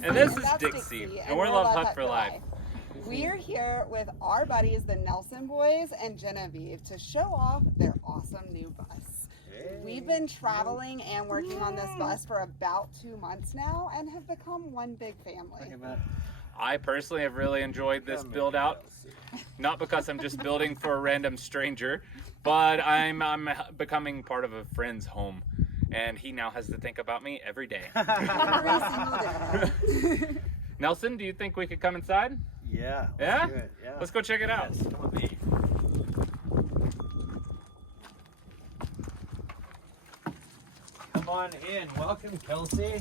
And this is Dixie, and we're Love Hut for Life. We're here with our buddies, the Nelson boys and Genevieve, to show off their awesome new bus. Hey. We've been traveling and working on this bus for about 2 months now and have become one big family. I personally have really enjoyed this build out, not because I'm just building for a random stranger, but I'm becoming part of a friend's home. And he now has to think about me every day. Every single day. Nelson, do you think we could come inside? Yeah. Yeah? Do it. Yeah. Let's go check it out. Yes, come with me. Come on in. Welcome, Kelsey.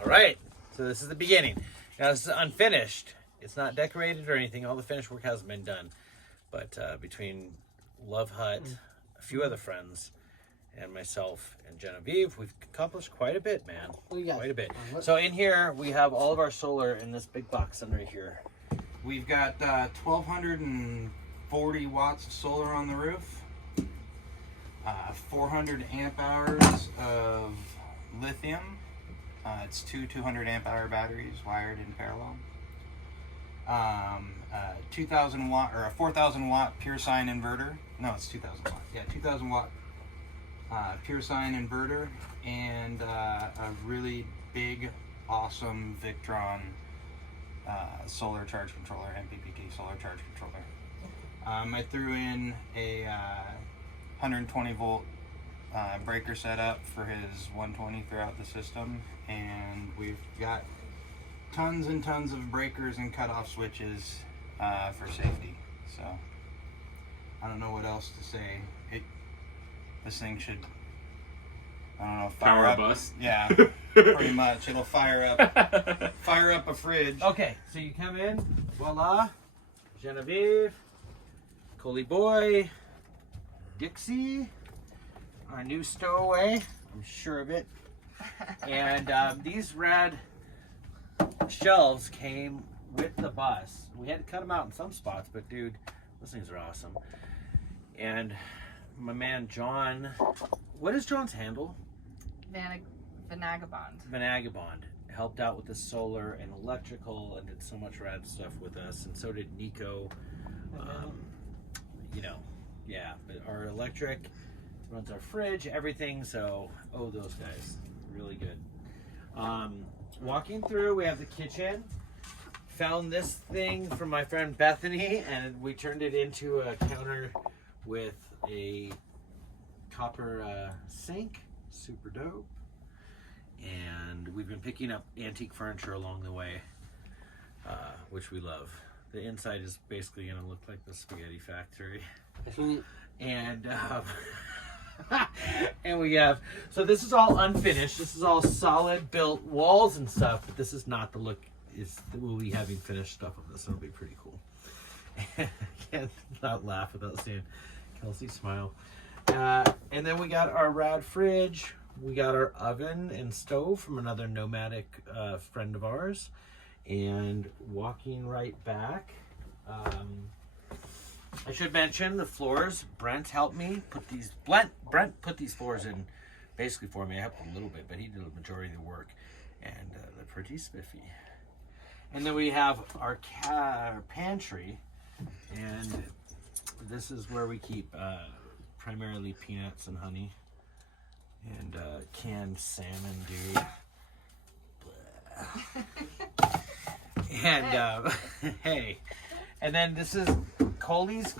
All right. So this is the beginning. Now this is unfinished. It's not decorated or anything. All the finished work hasn't been done. But between Love Hut, a few other friends, and myself and Genevieve, we've accomplished quite a bit, man. Quite a bit. So in here, we have all of our solar in this big box under here. We've got 1,240 watts of solar on the roof, 400 amp hours of lithium. It's two 200 amp hour batteries wired in parallel. 2,000 watt or a 4,000 watt pure sine inverter. No, it's 2,000 watt. Yeah, 2,000 watt pure sine inverter, and a really big, awesome Victron solar charge controller, MPPT solar charge controller. I threw in a 120 volt breaker setup for his 120 throughout the system, and we've got tons and tons of breakers and cutoff switches for safety. So I don't know what else to say. This thing should, I don't know, fire up. Bus. Yeah, pretty much. It'll fire up a fridge. Okay, so you come in, voila, Genevieve, Coley Boy, Dixie, our new stowaway, I'm sure of it. And these rad shelves came with the bus. We had to cut them out in some spots, but dude, those things are awesome. And my man John, what is John's handle? Vanagabond helped out with the solar and electrical and did so much rad stuff with us, and so did Nico. You know, yeah, but our electric runs our fridge, everything, so those guys, really good. Walking through, we have the kitchen. Found this thing from my friend Bethany, and we turned it into a counter with a copper sink, super dope. And we've been picking up antique furniture along the way, which we love. The inside is basically going to look like the spaghetti factory. And and we have, so this is all unfinished. This is all solid built walls and stuff, but this is not the look. We'll be having finished stuff of this. It'll be pretty cool. I can't not laugh without seeing Kelsey smile. And then we got our rad fridge. We got our oven and stove from another nomadic friend of ours. And walking right back, I should mention the floors. Brent helped me put these. Brent put these floors in basically for me. I helped a little bit, but he did the majority of the work, and they're pretty spiffy. And then we have our pantry, and this is where we keep primarily peanuts and honey, and canned salmon, dude. And hey, and then this is Coley's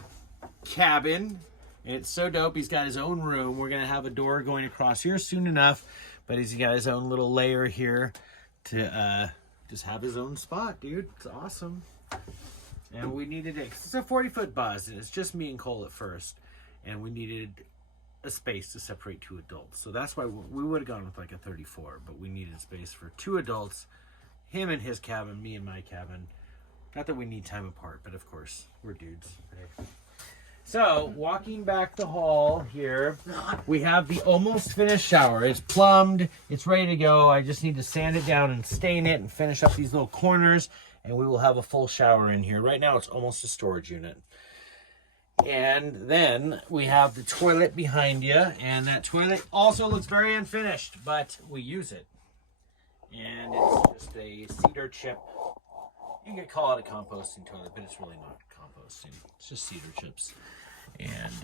cabin, and it's so dope. He's got his own room. We're gonna have a door going across here soon enough, but he's got his own little layer here to just have his own spot, dude. It's awesome. And we needed it. It's a 40-foot bus, and it's just me and Cole at first, and we needed a space to separate two adults. So that's why we would have gone with like a 34, but we needed space for two adults, him in his cabin, me in my cabin. Not that we need time apart, but of course we're dudes. So, walking back the hall here, we have the almost finished shower. It's plumbed, it's ready to go. I just need to sand it down and stain it and finish up these little corners, and we will have a full shower in here. Right now, it's almost a storage unit. And then we have the toilet behind you, and that toilet also looks very unfinished, but we use it. And it's just a cedar chip. You could call it a composting toilet, but it's really not composting. It's just cedar chips. And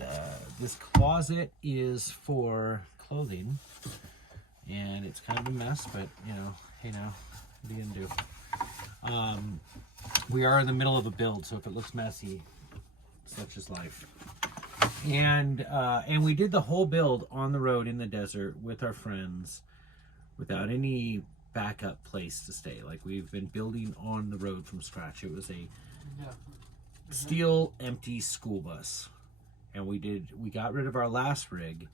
this closet is for clothing, and it's kind of a mess, but you know, hey now, what are you gonna do? We are in the middle of a build, so if it looks messy, such is life. And we did the whole build on the road in the desert with our friends, without any backup place to stay. Like, we've been building on the road from scratch. It was a steel empty school bus, and we got rid of our last rig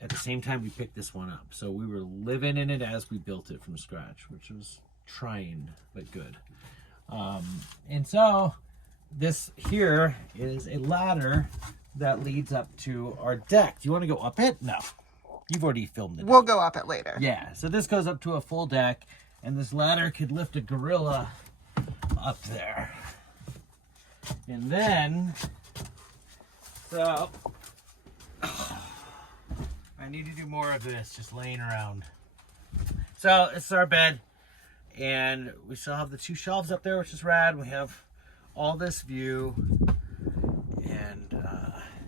at the same time we picked this one up. So we were living in it as we built it from scratch, which was trying but good. And so this here is a ladder that leads up to our deck. Do you want to go up it? No, you've already filmed it. We'll go up it later. Yeah, so this goes up to a full deck, and this ladder could lift a gorilla up there. And then, so, I need to do more of this, just laying around. So, it's our bed, and we still have the 2 shelves up there, which is rad. We have all this view, and,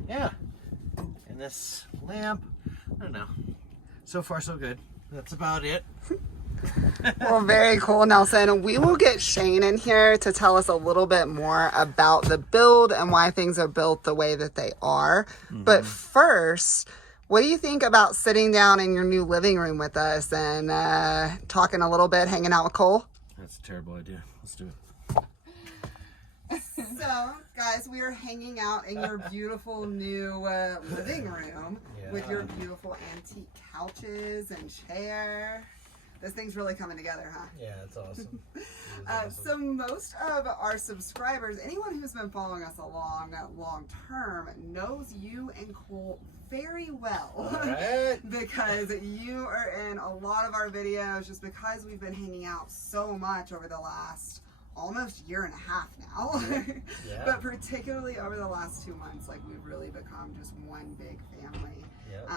yeah. And this lamp, I don't know. So far, so good. That's about it. Well, very cool, Nelson. We will get Shane in here to tell us a little bit more about the build and why things are built the way that they are. But first, what do you think about sitting down in your new living room with us and talking a little bit, hanging out with Cole? That's a terrible idea. Let's do it. So, guys, we are hanging out in your beautiful new living room with your beautiful antique couches and chair. This thing's really coming together, huh? Yeah, it's awesome. So most of our subscribers, anyone who's been following us along long term, knows you and Cole very well. All right. Because you are in a lot of our videos just because we've been hanging out so much over the last almost year and a half now. Yeah. But particularly over the last 2 months, like, we've really become just one big family. Yep.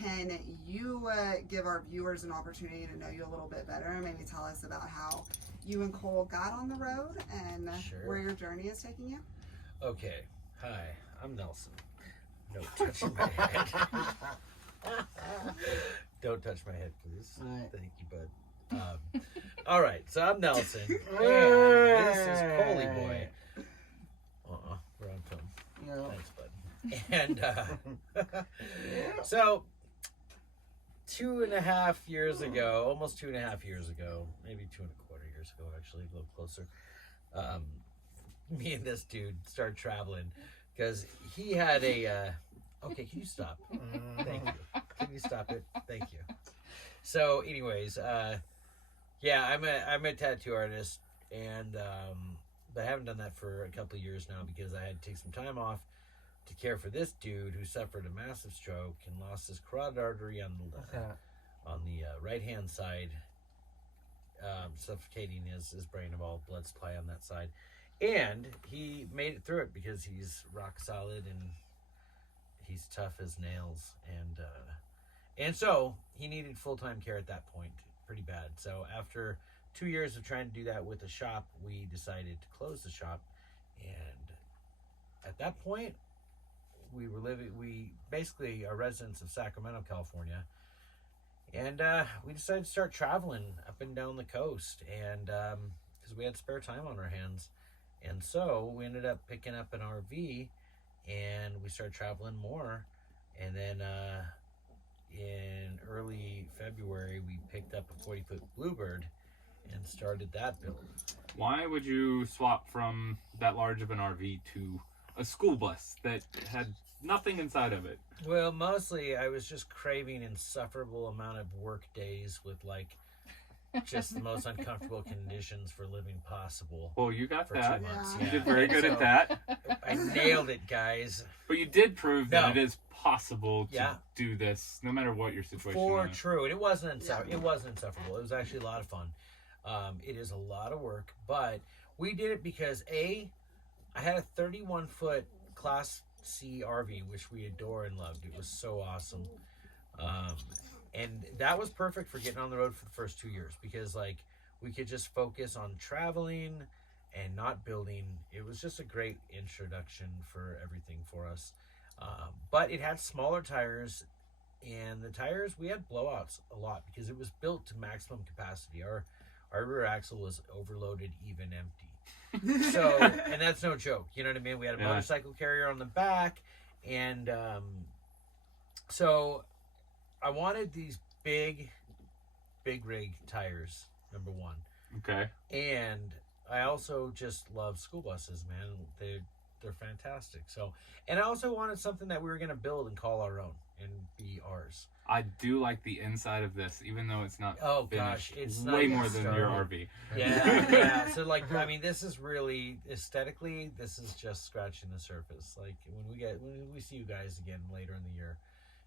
Can you give our viewers an opportunity to know you a little bit better and maybe tell us about how you and Cole got on the road and where your journey is taking you? Okay. Hi, I'm Nelson. No touching my head. Don't touch my head, please. Right. Thank you, bud. All right, so I'm Nelson. And this is Coley Boy. We're on film. No. Thanks, bud. And so 2.5 years ago, almost 2.5 years ago, maybe 2.25 years ago, actually, a little closer, me and this dude started traveling because he had a okay, can you stop? Thank you. Can you stop it? Thank you. So anyways, yeah, I'm a tattoo artist, and but I haven't done that for a couple of years now because I had to take some time off to care for this dude who suffered a massive stroke and lost his carotid artery on the right hand side, suffocating his brain of all blood supply on that side. And he made it through it because he's rock solid and he's tough as nails. And so he needed full-time care at that point, pretty bad. So after 2 years of trying to do that with the shop, we decided to close the shop. And at that point, we basically are residents of Sacramento, California. And we decided to start traveling up and down the coast, and because we had spare time on our hands. And so we ended up picking up an RV, and we started traveling more. And then in early February, we picked up a 40-foot Blue Bird and started that build. Why would you swap from that large of an RV to a school bus that had nothing inside of it? Well, mostly I was just craving insufferable amount of work days with like just the most uncomfortable conditions for living possible. Well, you got For that. 2 months. Yeah. You did very good So, at that. I nailed it, guys. But you did prove that No. it is possible to Yeah. do this, no matter what your situation For is. true, and it wasn't Yeah. it wasn't insufferable. It was actually a lot of fun. It is a lot of work, but we did it because I had a 31-foot Class C RV, which we adore and loved. It was so awesome, and that was perfect for getting on the road for the first 2 years because like we could just focus on traveling and not building. It was just a great introduction for everything for us. But it had smaller tires, and the tires, we had blowouts a lot because it was built to maximum capacity. Our rear axle was overloaded, even empty. So, and that's no joke. You know what I mean? We had a Yeah. motorcycle carrier on the back, and so I wanted these big rig tires, number one. Okay. And I also just love school buses, man. They're fantastic. So, and I also wanted something that we were going to build and call our own and be ours. I do like the inside of this, even though it's not Oh finished. gosh, it's not way even more than your started. RV. Yeah, yeah. So like, I mean, this is really aesthetically, this is just scratching the surface. Like when we see you guys again later in the year,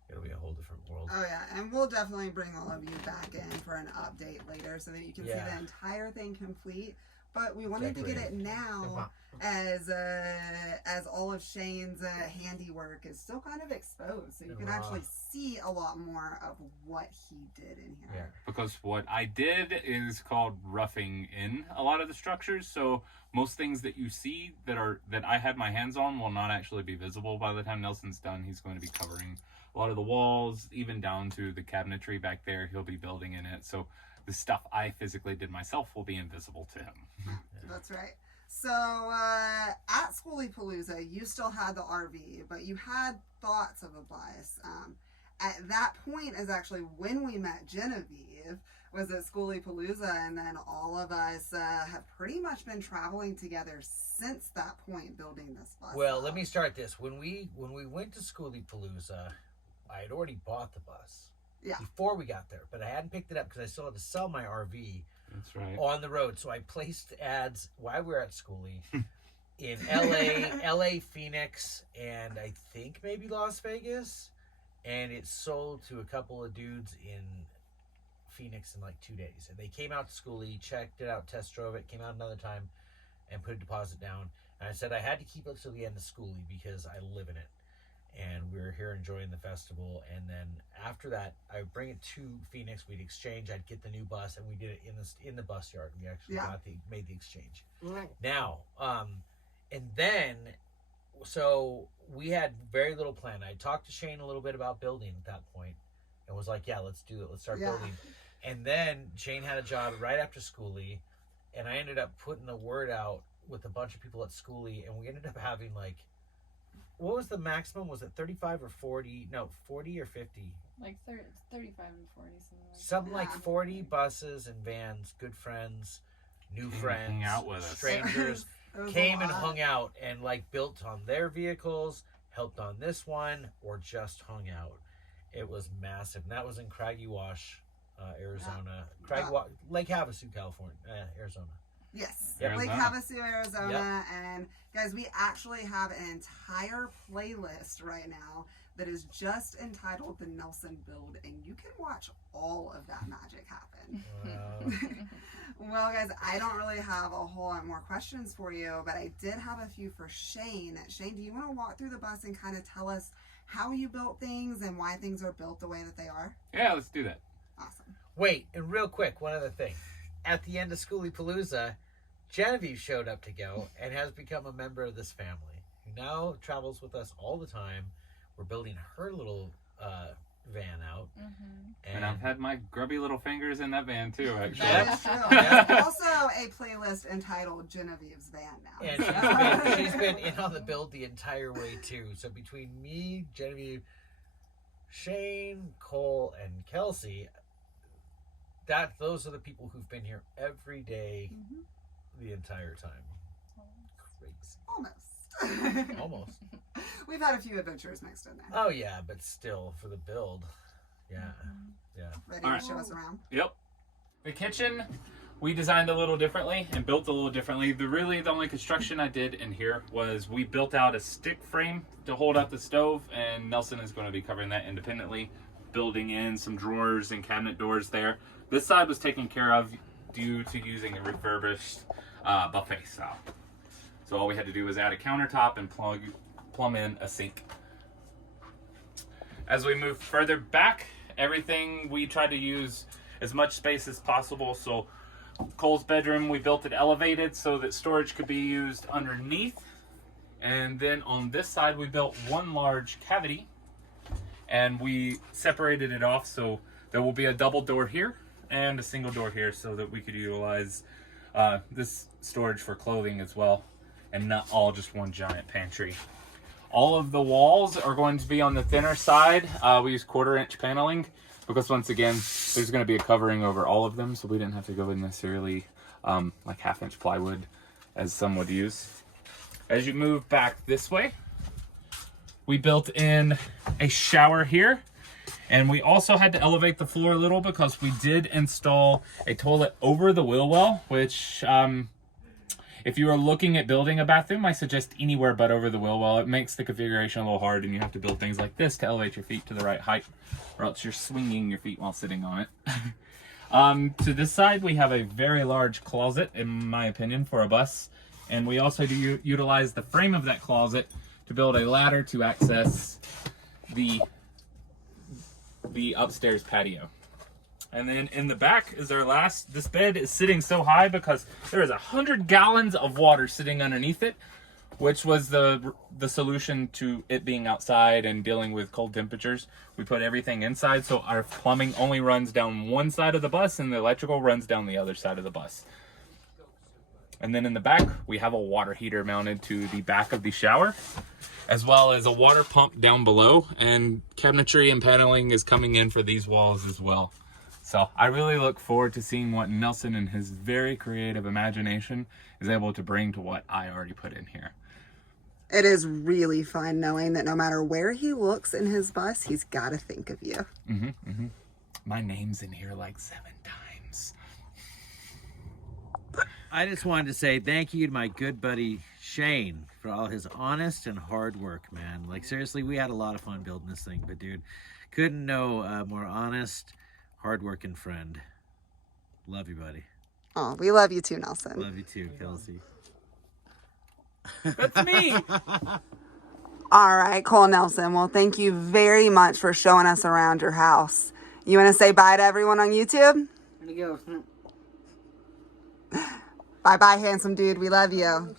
it'll be a whole different world. Oh yeah, and we'll definitely bring all of you back in for an update later so that you can see Yeah. the entire thing complete. But we wanted to get it now as all of Shane's handiwork is still kind of exposed, so you can actually see a lot more of what he did in here. Yeah. Because what I did is called roughing in a lot of the structures. So most things that you see that I had my hands on will not actually be visible by the time Nelson's done. He's going to be covering a lot of the walls, even down to the cabinetry back there. He'll be building in it. So the stuff I physically did myself will be invisible to him. That's right. So at Skoolie Palooza, you still had the RV, but you had thoughts of a bus. At that point is actually when we met Genevieve, was at Skoolie Palooza, and then all of us have pretty much been traveling together since that point, building this bus. Well, up. let me start this. When we went to Skoolie Palooza, I had already bought the bus. Yeah. Before we got there, but I hadn't picked it up because I still had to sell my RV That's right. on the road. So I placed ads while we were at Skoolie in LA, Phoenix, and I think maybe Las Vegas. And it sold to a couple of dudes in Phoenix in like 2 days. And they came out to Skoolie, checked it out, test drove it, came out another time, and put a deposit down. And I said I had to keep it till the end of Skoolie because I live in it. And we were here enjoying the festival, and then after that, I would bring it to Phoenix. We'd exchange. I'd get the new bus, and we did it in the bus yard. We actually made the exchange. Now, and then, so we had very little plan. I talked to Shane a little bit about building at that point, and was like, "Yeah, let's do it. Let's start building." And then Shane had a job right after Skoolie, and I ended up putting the word out with a bunch of people at Skoolie, and we ended up having like. What was the maximum? Was it 35 or 40? No, 40 or 50? Like 35 and 40, Something like 40 buses and vans, good friends, new friends, hang out with us. strangers, It was a came and lot. hung out and like built on their vehicles, helped on this one, or just hung out. It was massive. And that was in Craggy Wash, Arizona. Lake Havasu, California, Arizona. Yes, Yep. Lake Arizona. Havasu, Arizona, and guys, we actually have an entire playlist right now that is just entitled "The Nelson Build," and you can watch all of that magic happen. Well, guys, I don't really have a whole lot more questions for you, but I did have a few for Shane. Shane, do you want to walk through the bus and kind of tell us how you built things and why things are built the way that they are? Yeah, let's do that. Awesome. Wait, and real quick, one other thing. At the end of Skoolie Palooza, Genevieve showed up to go and has become a member of this family. Who now travels with us all the time. We're building her little van out. And I've had my grubby little fingers in that van too, actually. That is true. There's also a playlist entitled Genevieve's Van now. And she's been in on the build the entire way too. So between me, Genevieve, Shane, Cole, and Kelsey, those are the people who've been here every day the entire time. Crazy. Almost. We've had a few adventures mixed in there. Oh yeah, but still for the build. Yeah. Yeah. Ready All to right. show us around? Yep. The kitchen, we designed a little differently and built a little differently. The only construction I did in here was we built out a stick frame to hold up the stove, and Nelson is going to be covering that independently, building in some drawers and cabinet doors there. This side was taken care of due to using a refurbished buffet style. So all we had to do was add a countertop and plumb in a sink. As we move further back, everything we tried to use as much space as possible. So Cole's bedroom, we built it elevated so that storage could be used underneath. And then on this side, we built one large cavity and we separated it off. So there will be a double door here and a single door here so that we could utilize this storage for clothing as well, and not all just one giant pantry. All of the walls are going to be on the thinner side. We use 1/4-inch paneling because, once again, there's going to be a covering over all of them, so we didn't have to go in necessarily like 1/2-inch plywood as some would use. As you move back this way, we built in a shower here, and we also had to elevate the floor a little because we did install a toilet over the wheel well, which if you are looking at building a bathroom, I suggest anywhere but over the wheel well. It makes the configuration a little hard, and you have to build things like this to elevate your feet to the right height, or else you're swinging your feet while sitting on it. To this side, we have a very large closet, in my opinion, for a bus. And we also do utilize the frame of that closet to build a ladder to access the upstairs patio. And then in the back is our last. This bed is sitting so high because there is 100 gallons of water sitting underneath it, which was the solution to it being outside and dealing with cold temperatures. We put everything inside, so our plumbing only runs down one side of the bus and the electrical runs down the other side of the bus. And then in the back, we have a water heater mounted to the back of the shower, as well as a water pump down below, and cabinetry and paneling is coming in for these walls as well. So I really look forward to seeing what Nelson and his very creative imagination is able to bring to what I already put in here. It is really fun knowing that no matter where he looks in his bus, he's got to think of you. My name's in here like 7 times. I just wanted to say thank you to my good buddy Shane for all his honest and hard work, man. Like, seriously, we had a lot of fun building this thing, but dude, couldn't know a more honest, hard-working friend. Love you, buddy. Oh, we love you too, Nelson. Love you too, Kelsey. That's me. All right, Cole Nelson. Well, thank you very much for showing us around your house. You want to say bye to everyone on YouTube? There you go. Bye-bye, handsome dude. We love you.